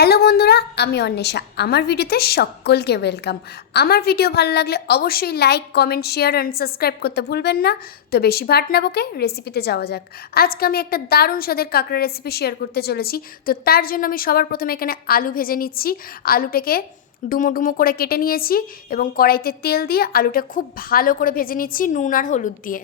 Hello বন্ধুরা, আমি অন্বেষা। আমার ভিডিওতে সকলকে ওয়েলকাম। আমার ভিডিও ভালো লাগলে অবশ্যই like, comment, share and subscribe করতে ভুলবেন না। তো বেশি ভাট না বকে রেসিপিতে যাওয়া যাক। আজকে আমি একটা দারুণ স্বাদের কাঁকড়া রেসিপি শেয়ার করতে চলেছি। তো তার জন্য আমি সবার প্রথমে এখানে আলু ভেজে নিচ্ছি। আলুটাকে ডুমো ডুমো করে কেটে নিয়েছি এবং কড়াইতে তেল দিয়ে আলুটা খুব ভালো করে ভেজে নিচ্ছি নুন আর হলুদ দিয়ে।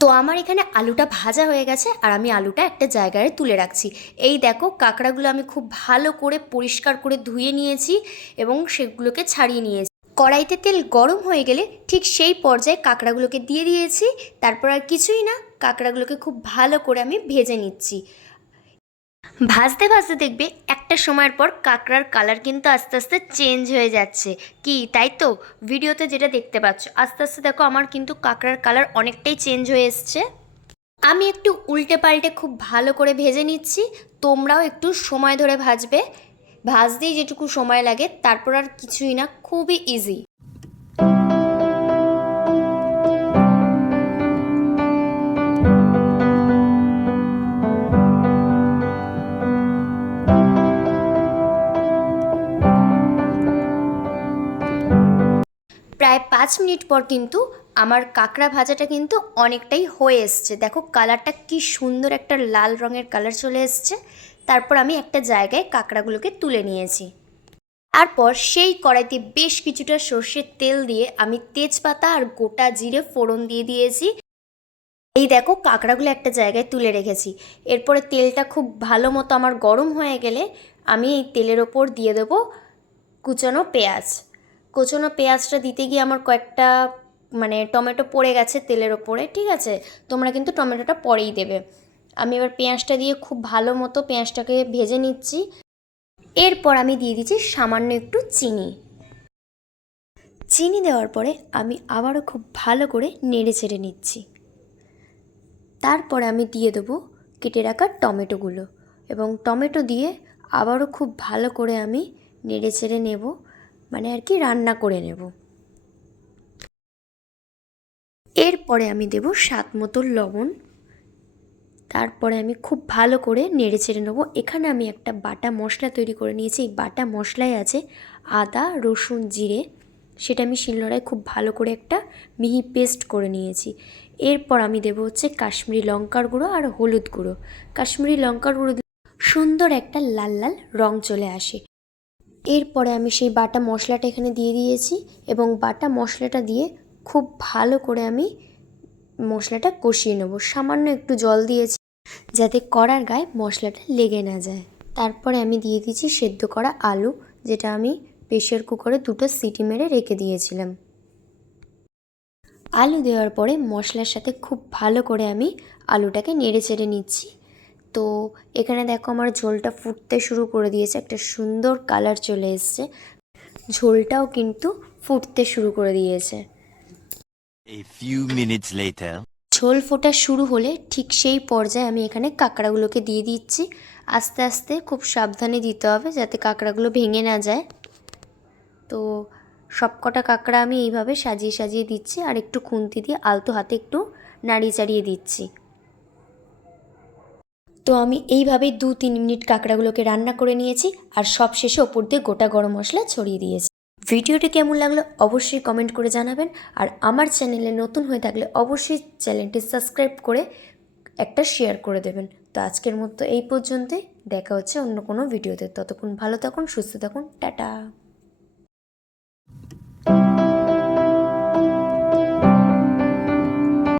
তো আমার এখানে আলুটা ভাজা হয়ে গেছে আর আমি আলুটা একটা জায়গায় তুলে রাখছি। এই দেখো, কাঁকড়াগুলো আমি খুব ভালো করে পরিষ্কার করে ধুয়ে নিয়েছি এবং সেগুলোকে ছাড়িয়ে নিয়েছি। কড়াইতে তেল গরম হয়ে গেলে ঠিক সেই পর্যায়ে কাঁকড়াগুলোকে দিয়ে দিয়েছি। তারপর আর কিছুই না, কাঁকড়াগুলোকে খুব ভালো করে আমি ভেজে নিচ্ছি। ভাজতে ভাজতে দেখবে একটা সময়ের পর কাঁকড়ার কালার কিন্তু আস্তে আস্তে চেঞ্জ হয়ে যাচ্ছে। কি তাই তো? ভিডিওতে যেটা দেখতে পাচ্ছ, আস্তে আস্তে দেখো আমার কিন্তু কাঁকড়ার কালার অনেকটাই চেঞ্জ হয়ে এসছে। আমি একটু উল্টে পাল্টে খুব ভালো করে ভেজে নিচ্ছি। তোমরাও একটু সময় ধরে ভাজবে। ভাজতেই যেটুকু সময় লাগে, তারপর আর কিছুই না, খুবই ইজি। প্রায় 5 মিনিট পর কিন্তু আমার কাঁকড়া ভাজাটা কিন্তু অনেকটাই হয়ে এসছে। দেখো কালারটা কি সুন্দর, একটা লাল রঙের কালার চলে এসছে। তারপর আমি একটা জায়গায় কাঁকড়াগুলোকে তুলে নিয়েছি। তারপর সেই কড়াইতে বেশ কিছুটা সর্ষের তেল দিয়ে আমি তেজপাতা আর গোটা জিরে ফোড়ন দিয়ে দিয়েছি। এই দেখো, কাঁকড়াগুলো একটা জায়গায় তুলে রেখেছি। এরপরে তেলটা খুব ভালো মতো আমার গরম হয়ে গেলে আমি এই তেলের ওপর দিয়ে দেবো কুচানো পেঁয়াজ। কুচানো পেঁয়াজটা দিতে গিয়ে আমার কয়েকটা টমেটো পড়ে গেছে তেলের ওপরে, ঠিক আছে? তোমরা কিন্তু টমেটোটা পরেই দেবে। আমি এবার পেঁয়াজটা দিয়ে খুব ভালো মতো পেঁয়াজটাকে ভেজে নিচ্ছি। এরপর আমি দিয়ে দিচ্ছি সামান্য একটু চিনি। চিনি দেওয়ার পরে আমি আবারও খুব ভালো করে নেড়ে চেড়ে নিচ্ছি। তারপরে আমি দিয়ে দেবো কেটে রাখা টমেটোগুলো এবং টমেটো দিয়ে আবারও খুব ভালো করে আমি নেড়ে চেড়ে নেব, আর কি রান্না করে নেব। এরপরে আমি দেব স্বাদ মতো লবণ। তারপরে আমি খুব ভালো করে নেড়ে চেড়ে নেবো। এখানে আমি একটা বাটা মশলা তৈরি করে নিয়েছি। এই বাটা মশলায় আছে আদা, রসুন, জিরে। সেটা আমি শিলনোড়ায় খুব ভালো করে একটা মিহি পেস্ট করে নিয়েছি। এরপর আমি দেবো হচ্ছে কাশ্মীরি লঙ্কার গুঁড়ো আর হলুদ গুঁড়ো। কাশ্মীরি লঙ্কার গুঁড়ো সুন্দর একটা লাল লাল রং চলে আসে। এরপরে আমি সেই বাটা মশলাটা এখানে দিয়ে দিয়েছি এবং বাটা মশলাটা দিয়ে খুব ভালো করে আমি মশলাটা কষিয়ে নেব। সামান্য একটু জল দিয়েছি যাতে কড়ার গায়ে মশলাটা লেগে না যায়। তারপরে আমি দিয়ে দিয়েছি সেদ্ধ করা আলু, যেটা আমি প্রেশার কুকারে 2টো সিটি মেরে রেখে দিয়েছিলাম। আলু দেওয়ার পরে মশলার সাথে খুব ভালো করে আমি আলুটাকে নেড়ে চেড়ে নিচ্ছি। তো এখানে দেখো আমার ঝোলটা ফুটতে শুরু করে দিয়েছে, একটা সুন্দর কালার চলে এসছে। ঝোলটাও কিন্তু ফুটতে শুরু করে দিয়েছে। A few minutes later. ঝোল ফোটা শুরু হলে ঠিক সেই পর্যায়ে আমি এখানে কাঁকড়াগুলোকে দিয়ে দিচ্ছি। আস্তে আস্তে খুব সাবধানে দিতে হবে যাতে কাঁকড়াগুলো ভেঙে না যায়। তো সবকটা কাঁকড়া আমি এইভাবে সাজিয়ে সাজিয়ে দিচ্ছি আর একটু খুন্তি দিয়ে আলতো হাতে একটু নাড়িয়ে চাড়িয়ে দিচ্ছি। তো আমি এইভাবেই 2-3 মিনিট কাঁকড়াগুলোকে রান্না করে নিয়েছি আর সব শেষে ওপর দিয়ে গোটা গরম মশলা ছড়িয়ে দিয়েছি। ভিডিওটি কেমন লাগলো অবশ্যই কমেন্ট করে জানাবেন। আর আমার চ্যানেলে নতুন হয়ে থাকলে অবশ্যই চ্যানেলটি সাবস্ক্রাইব করে একটা শেয়ার করে দেবেন। তো আজকের মতো এই পর্যন্তই। দেখা হচ্ছে অন্য কোনো ভিডিওতে। ততক্ষণ ভালো থাকুন, সুস্থ থাকুন, টাটা।